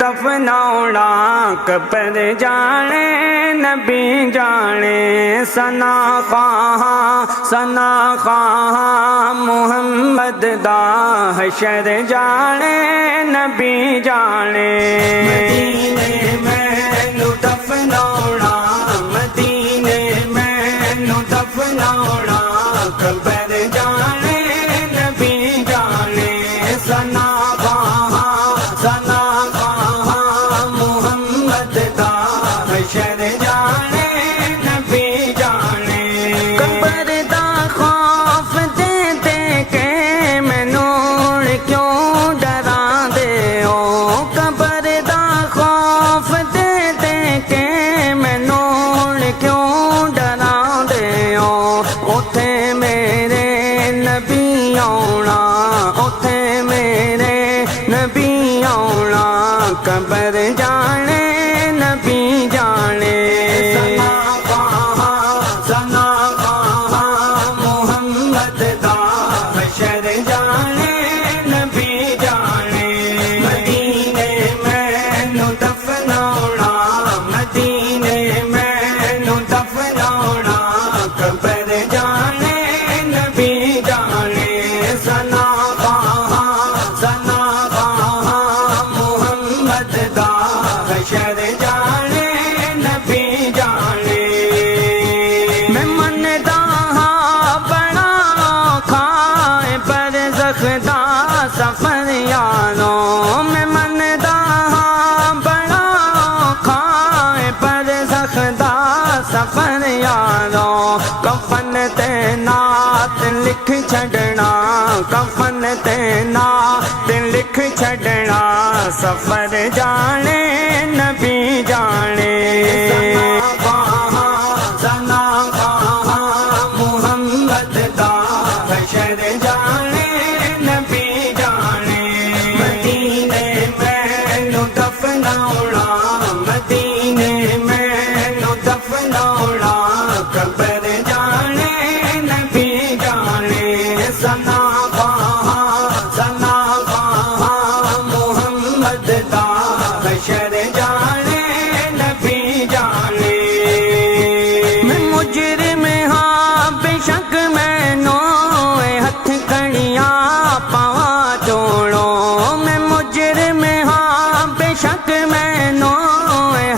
دفناؤنا قبر جانے نبی جانے ثنا خواہاں محمد دا حشر جانے نبی جانے مدینے میں دفناؤنا مدینے میں دفناؤنا قبر جانے نبی جانے ثنا محمد دا حشر جانے نبی جانے قبر دا خوف دے دے کے مینوں کیوں ڈرا دے ہو قبر دا خوف دے دے کے مینوں کیوں ڈرا دے ہو اوتھے میرے نبی آونا اوتھے میرے نبی آونا قبر جانے نبی جانے ثنا محمد دا حشر جانے نبی جانے مدینے میں دفناؤنا مدینے میں دفناؤنا قبر جانے نبی جانے ثنا محمد دا حشر جانے نبی جانے میں مندا ہاں بڑا کھائے برزخ دا سفر یاروں میں مندا ہاں بڑا کھائے برزخ دا سفر یاروں کفن تے نعت لکھ چھڈنا کفن تے نعت لکھ چھڈنا سفر جانے نبی جانے ثنا محمد دا حشر جانے نبی جانے مدینے میں دفناؤنا مدینے میں دفناؤنا قبر جانے نبی جانے ثنا محمد دا حشر جانے نبی جانے میں مجرم ہاں بے شک میں نو ہتھ کڑیاں پاواں جوڑو میں مجرم ہاں بے شک میں نو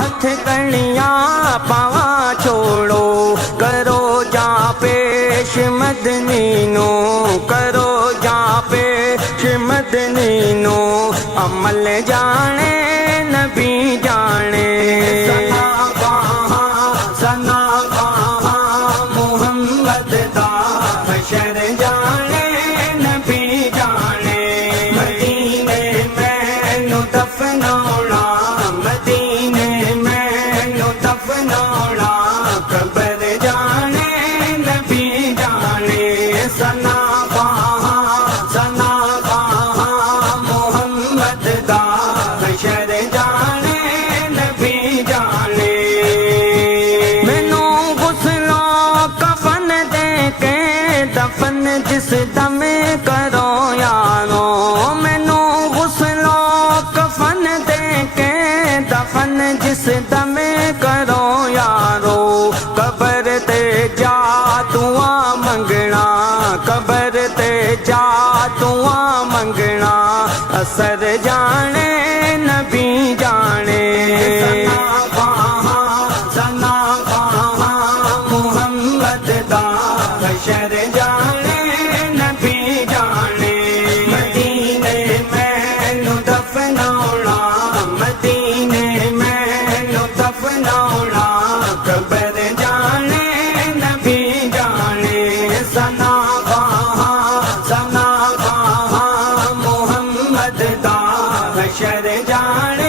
ہتھ کڑیاں پاواں چھوڑو کرو جا پیش مدنی نو کرو جا پیش مدنی نو عمل جانے نبی جانے ثنا محمد دا حشر جانے نبی جانے مدینے میں دفناؤنا مدینے میں دفناؤنا قبر جانے نبی جانے ثنا محمد دا حشر جانے نبی جانے مینوں غسلو کفن دے کے دفن جس دم کرو یارو مینوں غسلو کفن دے کے دفن جس دم کرو یارو قبر تے جا دعا منگنا قبر تے جا دعا منگنا اثر جانے نبی جانے ثنا محمد دا حشر جانے نبی جانے مدینے میں دفناؤنا مدینے میں دفناؤنا قبر جانے نبی جانے ثنا محمد دا حشر جانے